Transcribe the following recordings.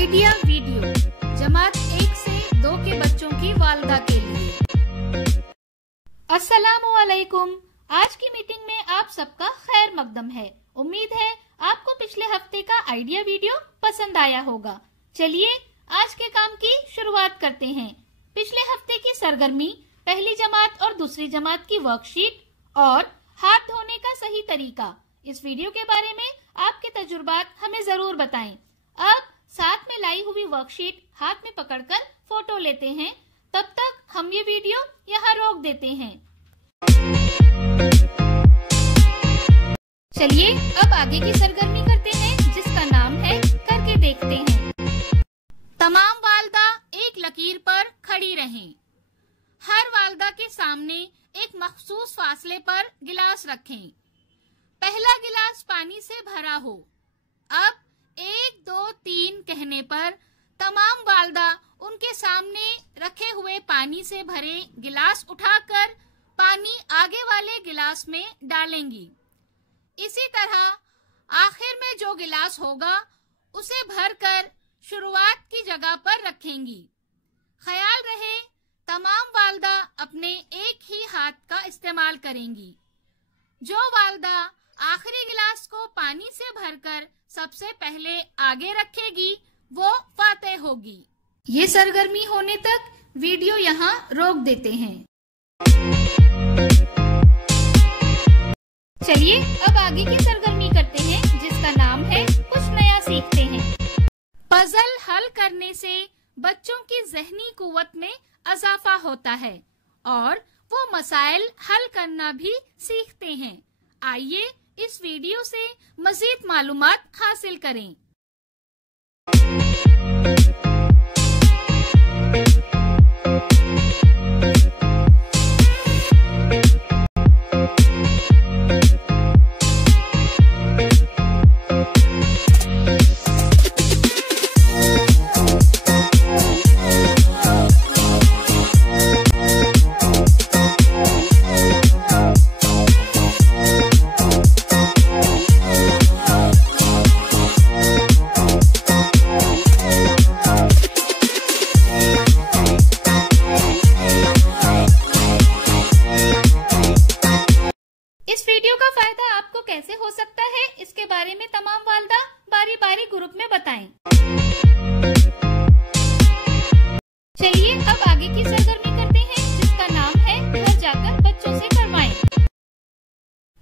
Idea video जमात 1 से 2 के बच्चों की वालदा के लिए। अस्सलामुअलैकुम। आज की मीटिंग में आप सबका खैर मकदम है। उम्मीद है आपको पिछले हफ्ते का आइडिया वीडियो पसंद आया होगा। चलिए आज के काम की शुरुआत करते हैं। पिछले हफ्ते की सरगर्मी, पहली जमात और दूसरी जमात की वर्कशीट और हाथ धोने का सही तरीका, इस वीडियो के बारे में आपके तजुर्बात हमें जरूर बताएं। अब साथ में लाई हुई वर्कशीट हाथ में पकड़कर फोटो लेते हैं। तब तक हम ये वीडियो यहाँ रोक देते हैं। चलिए अब आगे की सरगर्मी करते हैं, जिसका नाम है करके देखते हैं। तमाम वालदा एक लकीर पर खड़ी रहें। हर वालदा के सामने एक मखसूस फासले पर गिलास रखें। पहला गिलास पानी से भरा हो। अब 1, 2, 3 कहने पर तमाम वालदा उनके सामने रखे हुए पानी से भरे गिलास उठाकर पानी आगे वाले गिलास में डालेंगी। इसी तरह आखिर में जो गिलास होगा उसे भरकर शुरुआत की जगह पर रखेंगी। ख्याल रहे तमाम वालदा अपने एक ही हाथ का इस्तेमाल करेंगी। जो वालदा आखिरी गिलास को पानी से भरकर सबसे पहले आगे रखेगी वो फातेह होगी। ये सरगर्मी होने तक वीडियो यहाँ रोक देते हैं। चलिए अब आगे की सरगर्मी करते हैं, जिसका नाम है कुछ नया सीखते हैं। पजल हल करने से बच्चों की ज़हनी कुव्वत में इजाफा होता है और वो मसाइल हल करना भी सीखते हैं। आइए इस वीडियो से मजीद मालूमात हासिल करें। इस वीडियो का फायदा आपको कैसे हो सकता है, इसके बारे में तमाम वालदा बारी बारी ग्रुप में बताएं। चलिए अब आगे की सरगर्मी करते हैं, जिसका नाम है घर जाकर बच्चों से करवाएं।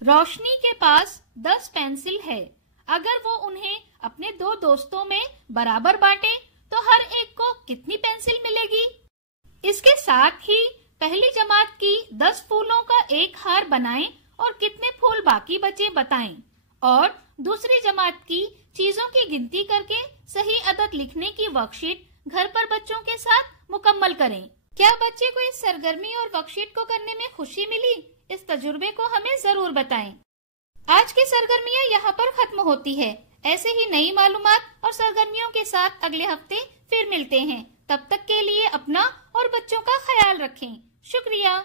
रोशनी के पास 10 पेंसिल है। अगर वो उन्हें अपने 2 दोस्तों में बराबर बांटे तो हर एक को कितनी पेंसिल मिलेगी? इसके साथ ही पहली जमात की 10 फूलों का एक हार बनाएं और कितने फूल बाकी बचे बताएं। और दूसरी जमात की चीजों की गिनती करके सही अदद लिखने की वर्कशीट घर पर बच्चों के साथ मुकम्मल करें। क्या बच्चे को इस सरगर्मी और वर्कशीट को करने में खुशी मिली? इस तजुर्बे को हमें जरूर बताएं। आज की सरगर्मियां यहाँ पर खत्म होती है। ऐसे ही नई मालूमात और सरगर्मियों के साथ अगले हफ्ते फिर मिलते हैं। तब तक के लिए अपना और बच्चों का ख्याल रखें। शुक्रिया।